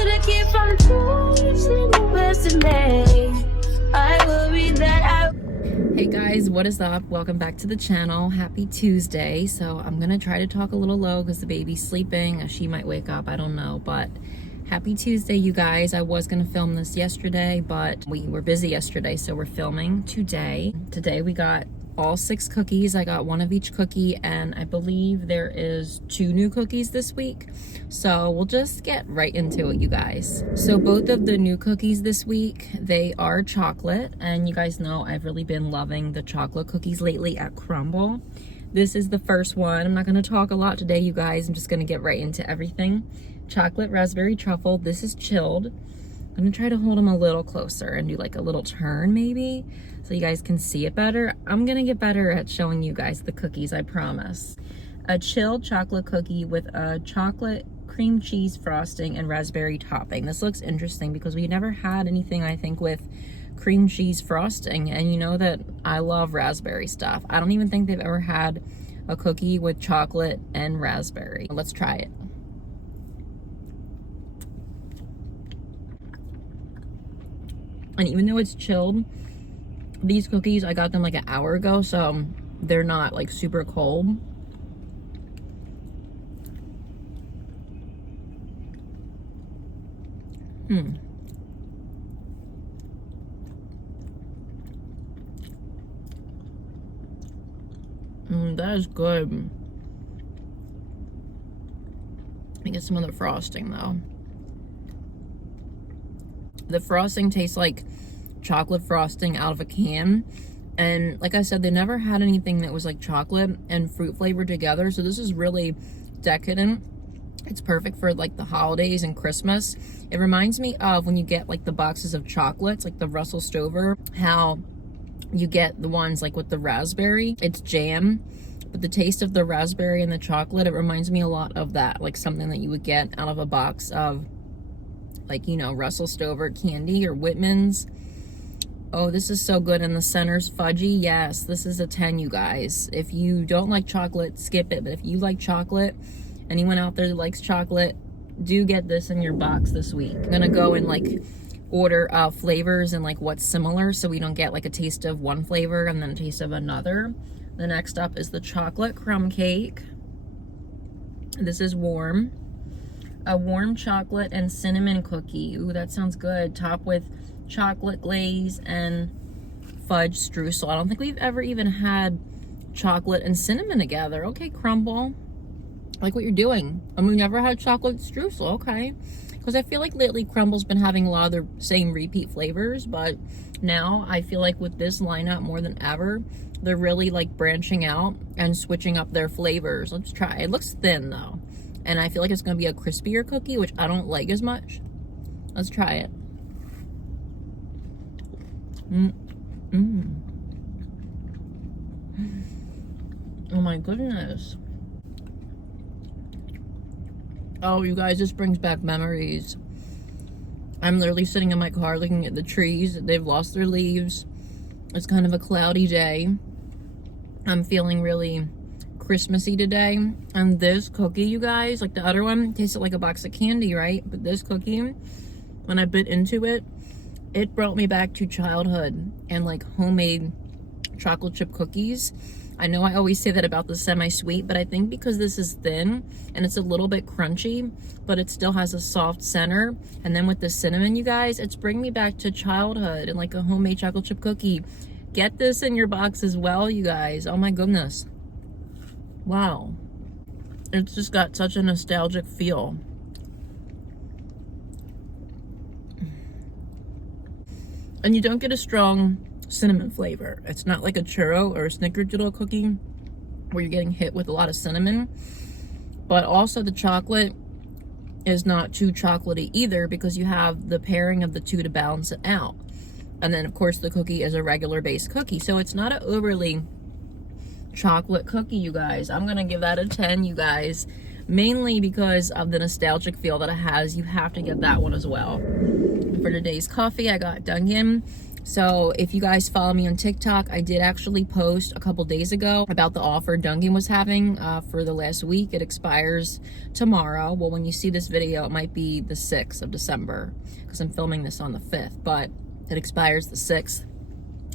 to the kid from Twitch, the best in May. I will read that out. Hey guys, what is up? Welcome back to the channel. Happy Tuesday. So I'm gonna try to talk a little low because the baby's sleeping. She might wake up, I don't know, but happy Tuesday, you guys. I was gonna film this yesterday, but we were busy yesterday, so we're filming today. Today we got all 6 cookies. I got 1 of each cookie, and I believe there is 2 new cookies this week. So we'll just get right into it, you guys. So both of the new cookies this week, they are chocolate, and you guys know I've really been loving the chocolate cookies lately at Crumbl. This is the first one. I'm not gonna talk a lot today, you guys. I'm just gonna get right into everything. Chocolate raspberry truffle. This is chilled. I'm gonna try to hold them a little closer and do like a little turn maybe, so you guys can see it better. I'm gonna get better at showing you guys the cookies, I promise. A chilled chocolate cookie with a chocolate cream cheese frosting and raspberry topping. This looks interesting because we never had anything, I think, with cream cheese frosting, and you know that I love raspberry stuff. I don't even think they've ever had a cookie with chocolate and raspberry. Let's try it. And even though it's chilled, these cookies, I got them like an hour ago, so they're not like super cold. That is good. Let me get some of the frosting though. The frosting tastes like chocolate frosting out of a can, and like I said, they never had anything that was like chocolate and fruit flavor together, so this is really decadent. It's perfect for like the holidays and Christmas. It reminds me of when you get like the boxes of chocolates, like the Russell Stover, how you get the ones like with the raspberry. It's jam, but the taste of the raspberry and the chocolate, it reminds me a lot of that, like something that you would get out of a box of, like, you know, Russell Stover candy or Whitman's. Oh, this is so good. And the center's fudgy. Yes, this is a 10, you guys. If you don't like chocolate, skip it. But if you like chocolate, anyone out there that likes chocolate, do get this in your box this week. I'm gonna go and like order flavors and like what's similar, so we don't get like a taste of one flavor and then a taste of another. The next up is the chocolate crumb cake. This is warm. A warm chocolate and cinnamon cookie. Ooh, that sounds good. Topped with chocolate glaze and fudge streusel. I don't think we've ever even had chocolate and cinnamon together. Okay, Crumbl, I like what you're doing. And we never had chocolate streusel. Okay, because I feel like lately Crumbl's been having a lot of their same repeat flavors, but now I feel like with this lineup more than ever, they're really like branching out and switching up their flavors. Let's try. It looks thin though, and I feel like it's gonna be a crispier cookie, which I don't like as much. Let's try it. Oh my goodness. Oh, you guys, this brings back memories. I'm literally sitting in my car looking at the trees. They've lost their leaves. It's kind of a cloudy day. I'm feeling really Christmassy today. And this cookie, you guys, like the other one, tasted like a box of candy, right? But this cookie, when I bit into it, it brought me back to childhood and like homemade chocolate chip cookies. I know I always say that about the semi-sweet, but I think because this is thin and it's a little bit crunchy, but it still has a soft center, and then with the cinnamon, you guys, it's bringing me back to childhood and like a homemade chocolate chip cookie. Get this in your box as well, you guys. Oh my goodness. Wow. It's just got such a nostalgic feel. And you don't get a strong cinnamon flavor. It's not like a churro or a snickerdoodle cookie where you're getting hit with a lot of cinnamon, but also the chocolate is not too chocolatey either, because you have the pairing of the two to balance it out. And then of course the cookie is a regular base cookie, so it's not an overly chocolate cookie, you guys. I'm gonna give that a 10, you guys, mainly because of the nostalgic feel that it has. You have to get that one as well. For today's coffee, I got Dunkin So if you guys follow me on TikTok, I did actually post a couple days ago about the offer Dunkin was having for the last week. It expires tomorrow. Well, when you see this video, it might be the 6th of December because I'm filming this on the 5th, but it expires the 6th.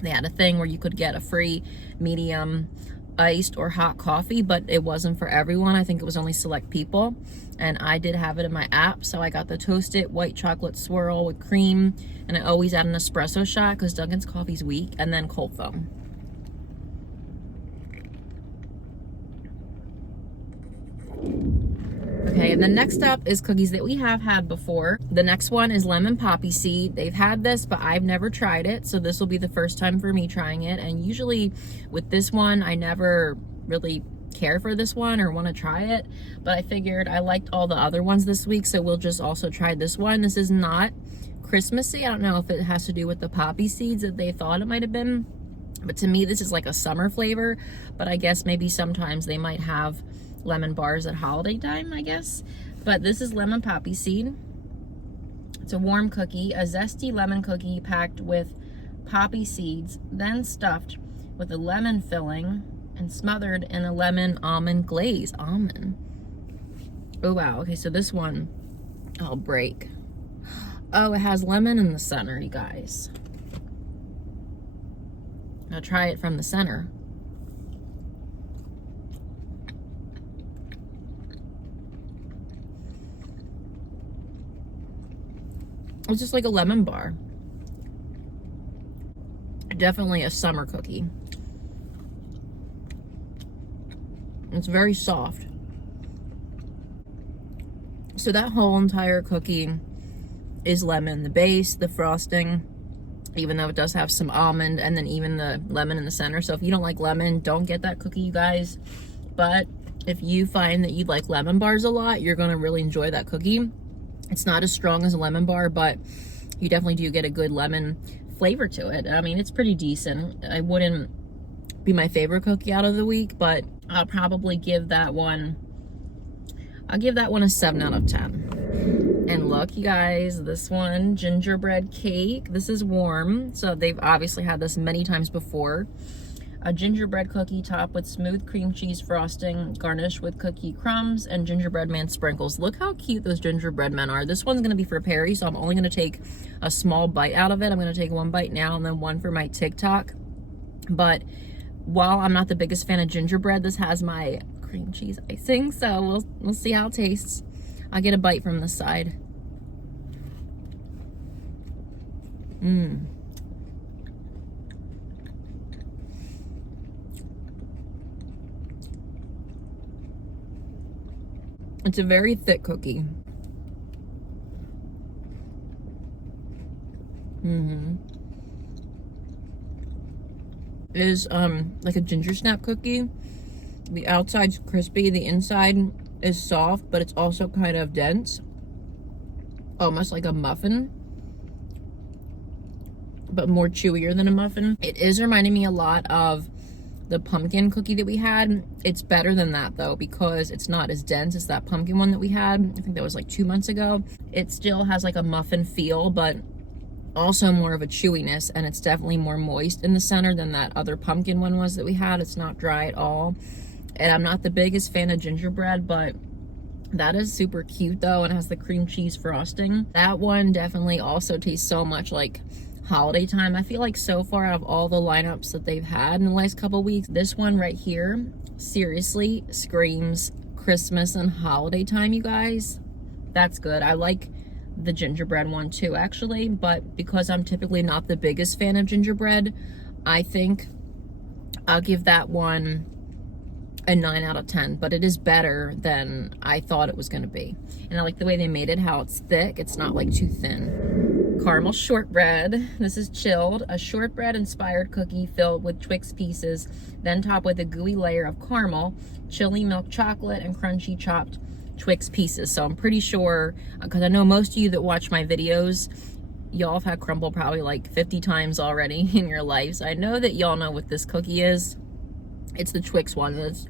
They had a thing where you could get a free medium iced or hot coffee, but it wasn't for everyone. I think it was only select people, and I did have it in my app. So I got the toasted white chocolate swirl with cream, and I always add an espresso shot because Dunkin's coffee's weak, and then cold foam. Okay, and the next up is cookies that we have had before. The next one is lemon Poppyseed. They've had this, but I've never tried it, so this will be the first time for me trying it. And usually with this one, I never really care for this one or want to try it, but I figured I liked all the other ones this week, so we'll just also try this one. This is not Christmassy. I don't know if it has to do with the poppy seeds that they thought it might have been, but to me this is like a summer flavor, but I guess maybe sometimes they might have lemon bars at holiday time, I guess. But this is lemon Poppyseed. It's a warm cookie, a zesty lemon cookie packed with poppy seeds, then stuffed with a lemon filling and smothered in a lemon almond glaze. Almond. Oh wow. Okay, so this one, I'll break. Oh, it has lemon in the center, you guys. I'll try it from the center. It's just like a lemon bar. Definitely a summer cookie. It's very soft. So that whole entire cookie is lemon. The base, the frosting, even though it does have some almond, and then even the lemon in the center. So if you don't like lemon, don't get that cookie, you guys. But if you find that you like lemon bars a lot, you're gonna really enjoy that cookie. It's not as strong as a lemon bar, but you definitely do get a good lemon flavor to it. I mean, it's pretty decent. I wouldn't be my favorite cookie out of the week, but I'll probably give that one, I'll give that one a 7 out of 10. And look, you guys, this one, gingerbread cake. This is warm, so they've obviously had this many times before. A gingerbread cookie topped with smooth cream cheese frosting, garnished with cookie crumbs and gingerbread man sprinkles. Look how cute those gingerbread men are. This one's gonna be for Perry, so I'm only gonna take a small bite out of it. I'm gonna take one bite now and then one for my TikTok. But while I'm not the biggest fan of gingerbread, this has my cream cheese icing, so we'll see how it tastes. I'll get a bite from this side. It's a very thick cookie. It is like a ginger snap cookie. The outside's crispy, the inside is soft, but it's also kind of dense. Almost like a muffin, but more chewier than a muffin. It is reminding me a lot of the pumpkin cookie that we had. It's better than that though, because it's not as dense as that pumpkin one that we had. I think that was like 2 months ago. It still has like a muffin feel, but also more of a chewiness, and it's definitely more moist in the center than that other pumpkin one was that we had. It's not dry at all. And I'm not the biggest fan of gingerbread, but that is super cute though, and has the cream cheese frosting. That one definitely also tastes so much like holiday time. I feel like so far out of all the lineups that they've had in the last couple weeks, this one right here seriously screams Christmas and holiday time, you guys. That's good. I like the gingerbread one too, actually, but because I'm typically not the biggest fan of gingerbread, I think I'll give that one a 9 out of 10, but it is better than I thought it was going to be. And I like the way they made it, how it's thick. It's not like too thin. Caramel shortbread. This is chilled. A shortbread inspired cookie filled with TWIX pieces, then topped with a gooey layer of caramel, chili milk chocolate, and crunchy chopped TWIX pieces. So I'm pretty sure, because I know most of you that watch my videos, y'all have had Crumbl probably like 50 times already in your life. So I know that y'all know what this cookie is. It's the TWIX one. It's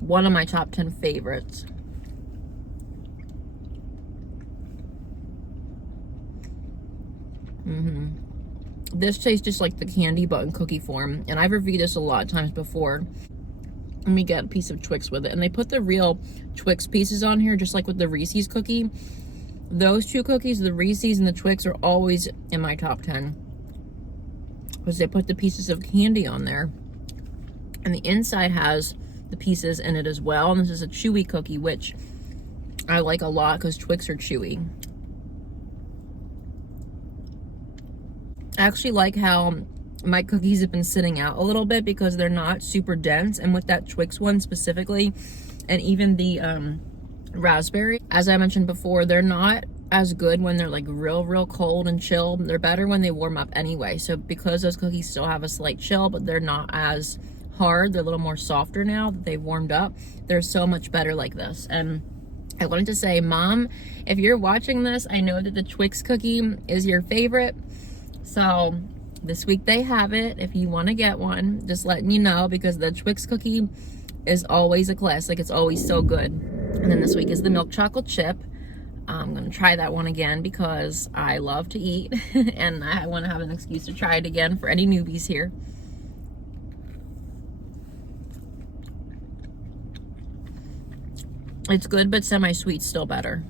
one of my top 10 favorites. This tastes just like the candy, but in cookie form. And I've reviewed this a lot of times before. Let me get a piece of Twix with it. And they put the real Twix pieces on here, just like with the Reese's cookie. Those two cookies, the Reese's and the Twix, are always in my top 10. Because they put the pieces of candy on there. And the inside has the pieces in it as well. And this is a chewy cookie, which I like a lot because Twix are chewy. I actually like how my cookies have been sitting out a little bit because they're not super dense. And with that Twix one specifically, and even the raspberry, as I mentioned before, they're not as good when they're like real cold and chill. They're better when they warm up anyway. So because those cookies still have a slight chill, but they're not as hard, they're a little more softer now that they've warmed up, they're so much better like this. And I wanted to say, Mom, if you're watching this, I know that the Twix cookie is your favorite. So this week they have it. If you want to get one, just letting you know, because the Twix cookie is always a classic. It's always so good. And then this week is the milk chocolate chip. I'm going to try that one again because I love to eat and I want to have an excuse to try it again for any newbies here. It's good, but semi-sweet still better.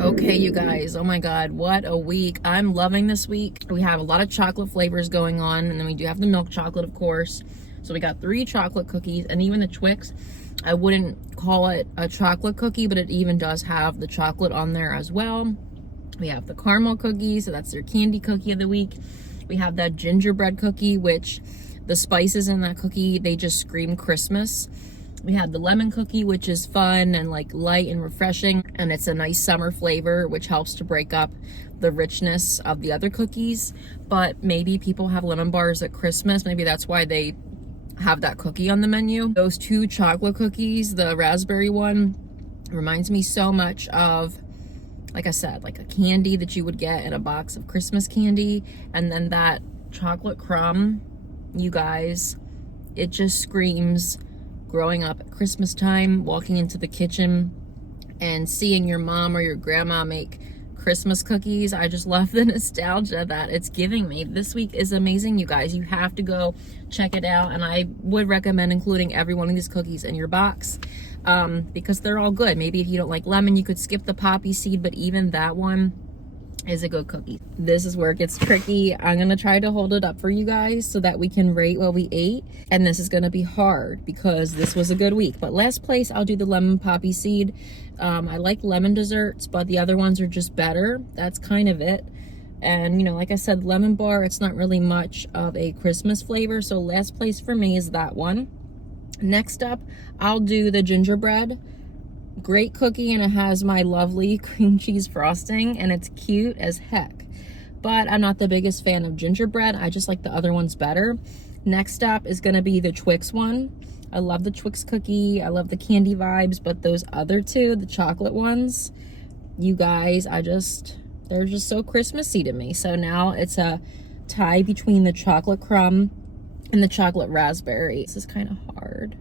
Okay, you guys, oh my God, what a week. I'm loving this week. We have a lot of chocolate flavors going on, and then we do have the milk chocolate, of course. So we got 3 chocolate cookies, and even the Twix, I wouldn't call it a chocolate cookie, but it even does have the chocolate on there as well. We have the caramel cookie, so that's their candy cookie of the week. We have that gingerbread cookie, which the spices in that cookie, they just scream Christmas. We have the lemon cookie, which is fun and like light and refreshing, and it's a nice summer flavor, which helps to break up the richness of the other cookies. But maybe people have lemon bars at Christmas. Maybe that's why they have that cookie on the menu. Those 2 chocolate cookies, the raspberry one, reminds me so much of, like I said, like a candy that you would get in a box of Christmas candy. And then that chocolate crumb, you guys, it just screams growing up at Christmas time, walking into the kitchen and seeing your mom or your grandma make Christmas cookies. I just love the nostalgia that it's giving me. This week is amazing, you guys. You have to go check it out, and I would recommend including every one of these cookies in your box because they're all good. Maybe if you don't like lemon, you could skip the poppy seed, but even that one is a good cookie. This is where it gets tricky. I'm gonna try to hold it up for you guys so that we can rate what we ate, and this is gonna be hard because this was a good week. But last place, I'll do the lemon poppy seed. I like lemon desserts, but the other ones are just better. That's kind of it. And you know, like I said, lemon bar, it's not really much of a Christmas flavor, so last place for me is that one. Next up, I'll do the gingerbread. Great cookie, and it has my lovely cream cheese frosting, and it's cute as heck. But I'm not the biggest fan of gingerbread. I just like the other ones better. Next up is gonna be the Twix one. I love the Twix cookie. I love the candy vibes, but those other 2, the chocolate ones, you guys, they're just so Christmassy to me. So now it's a tie between the chocolate crumb and the chocolate raspberry. This is kind of hard.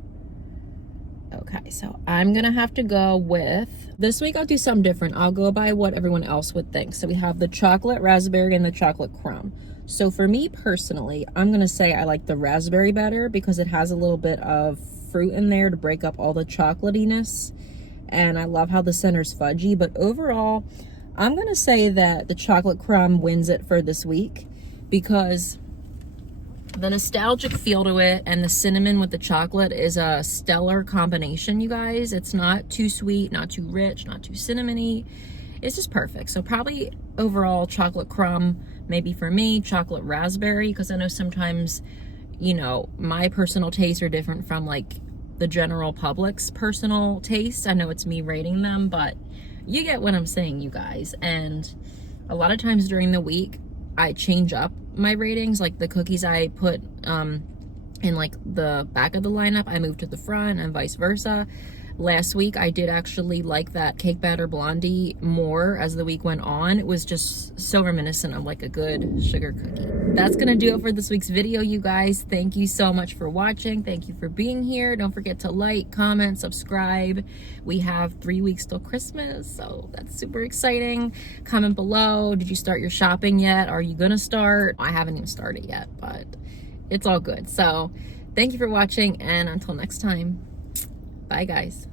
Okay, so I'm gonna have to go with, this week I'll do something different. I'll go by what everyone else would think. So we have the chocolate raspberry and the chocolate crumb. So for me personally, I'm gonna say I like the raspberry better because it has a little bit of fruit in there to break up all the chocolatiness. And I love how the center's fudgy, but overall, I'm gonna say that the chocolate crumb wins it for this week because the nostalgic feel to it and the cinnamon with the chocolate is a stellar combination, you guys. It's not too sweet, not too rich, not too cinnamony. It's just perfect. So probably overall chocolate crumb, maybe for me, chocolate raspberry, because I know sometimes, you know, my personal tastes are different from like the general public's personal taste. I know it's me rating them, but you get what I'm saying, you guys. And a lot of times during the week, I change up my ratings. Like the cookies I put in like the back of the lineup, I move to the front and vice versa. last week. I did actually like that Cake Batter Blondie more as the week went on. It was just so reminiscent of like a good sugar cookie. That's gonna do it for this week's video, you guys. Thank you so much for watching. Thank you for being here. Don't forget to like, comment, subscribe. We have 3 weeks till Christmas, so that's super exciting. Comment below. Did you start your shopping yet? Are you gonna start? I haven't even started yet, but it's all good. So thank you for watching, and until next time, bye guys.